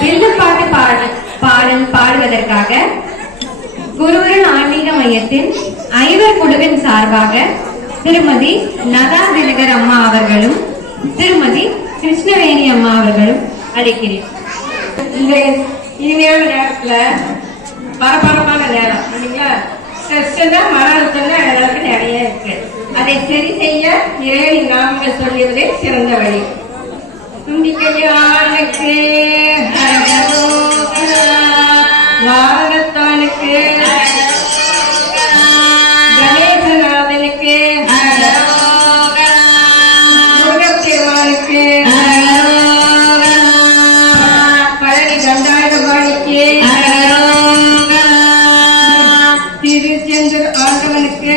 வில்லுப்பாட்டு பாட பாடல் பாடுவதற்காக குருவரன் ஆன்மீக மையத்தின் ஐவர் குழுவின் சார்பாக திருமதி நதா தினகர் அம்மா அவர்களும் திருமதி கிருஷ்ணவேணி அம்மா அவர்களும் அழைக்கிறேன். இந்த இனிமையான நேரத்துல பரபரப்பான நேரம் இல்லைங்களா? ஸ்ட்ரெஸ் தான் மன அழுத்தம் தான் எல்லாருக்கும் நிறைய இருக்கு. அதை சரி செய்ய இறைவனின் நாமங்கள் சொல்லுவதே சிறந்த வழி. தும்பிக்கையானுக்கு வாரணத்தானுக்கு கணேசநாதனுக்கு முருகப்பெருமானுக்கு பழனி கண்டாயுதபாணிக்கு திருச்செந்தூர் ஆண்டவனுக்கு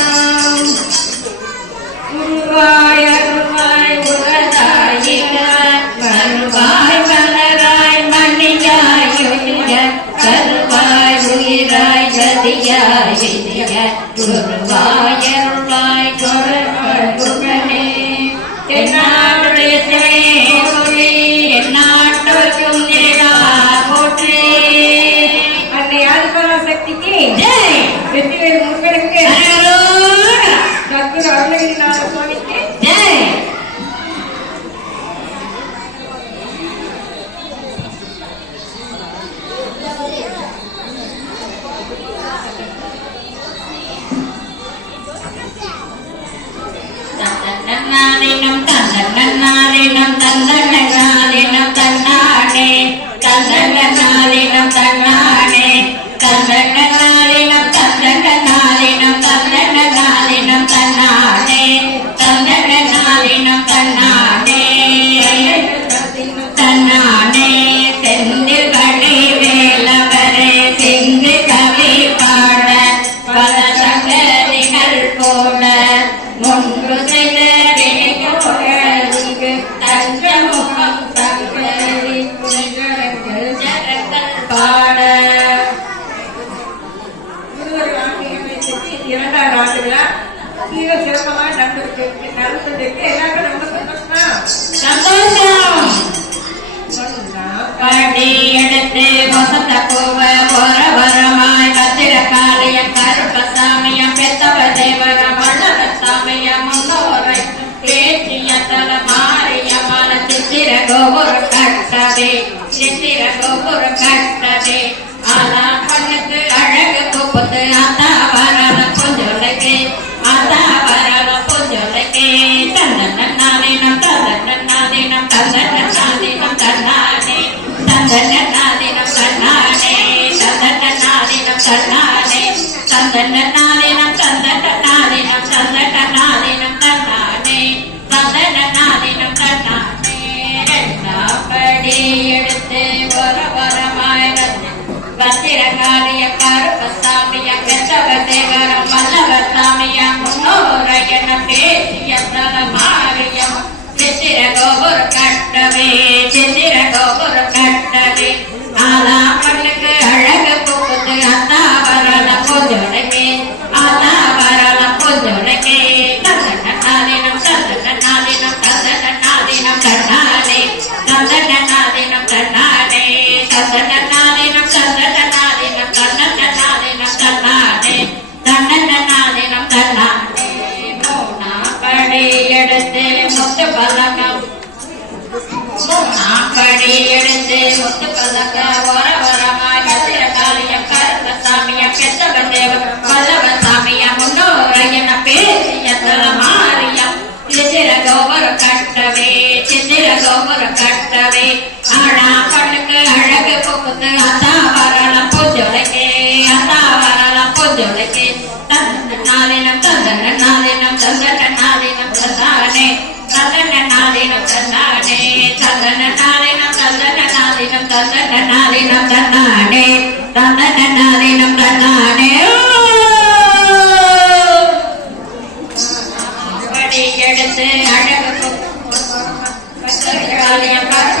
Thank you. கோபுர கட்டதே சித்திர கோபுர கட்டதே ஆலா பண்ணுக்கு அழகு குப்புத்து அத்தா வரல கொஞ்சொலைக்கு அத்தா வரல கொஞ்சொலைக்கு தந்தன நாளினம் தந்தன நாளினம் தந்தன நாளினம் தன்னானே தந்தன நாளினம் தன்னானே தந்தன நாளினம் தன்னானே தந்தன நாளினம் தந்தன நாளினம் தந்தன நாளினம் தன்னானே వస్త్ర சோமர கட்டவை ஆனா பண்ணுக்கு அழகு புகுந்து அத்தாவரணம் பூஜொலைக்கு அத்தாவரணம் பூஜொலைக்கு தந்தனாலினம் தந்தனாலினம் தந்தனாலினம் தந்தானே தந்தனாலினம் தந்தானே தந்தனாலினம் தந்தனாலினம் தந்தனாலினம் தந்தானே. தந்தனாலினம் தந்தானே. da minha parte.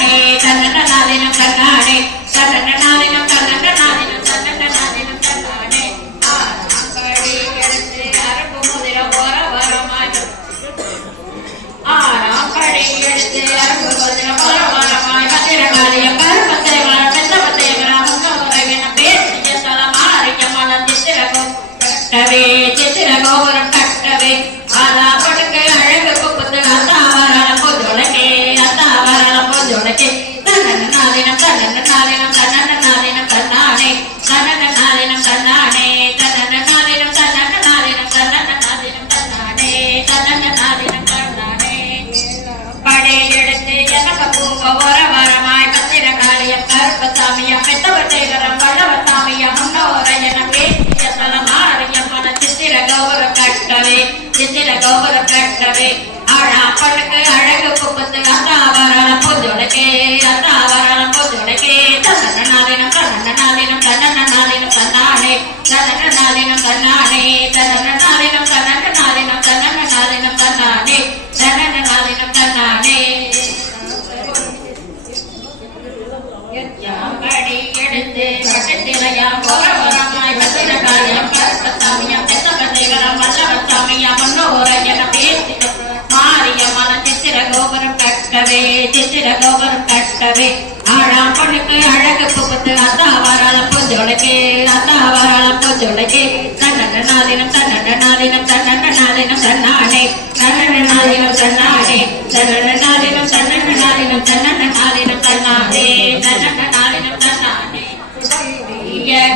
அத்தா வாராள பூஞ்சோடைக்கு அத்தா வாராள பூஞ்சோடைக்கு தன்னண்ண நாதினம் தன்னண்ண நாதினம் தன்னண்ண நாதினம் தன்னானே தன்னண்ண நாதினம் தன்னானே தன்னண்ண நாதினம் தன்னண்ண நாதினம் தன்னண்ண நாதினம் தன்னானே தன்னண்ண நாதினம் தன்னானே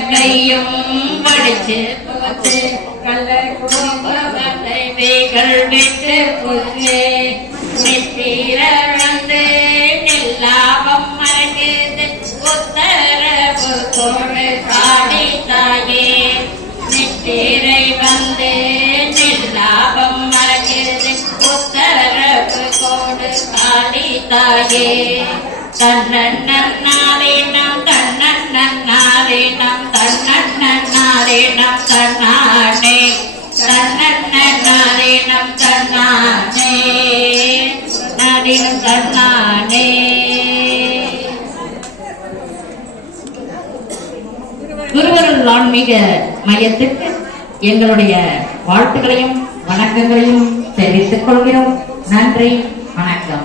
கையும் படிச்சு போச்சு கல்ல வேகல் விட்டு புல்லு தாயே கண்ணண்ணே நம் கண்ணண்ணே நம் கண்ணண்ணே கண்ணானே நரின் கண்ணானே. குருவருள் ஆன்மீக மையத்திற்கு எங்களுடைய வாழ்த்துக்களையும் வணக்கங்களையும் தெரிவித்துக் கொள்கிறோம். நன்றி வணக்கம்.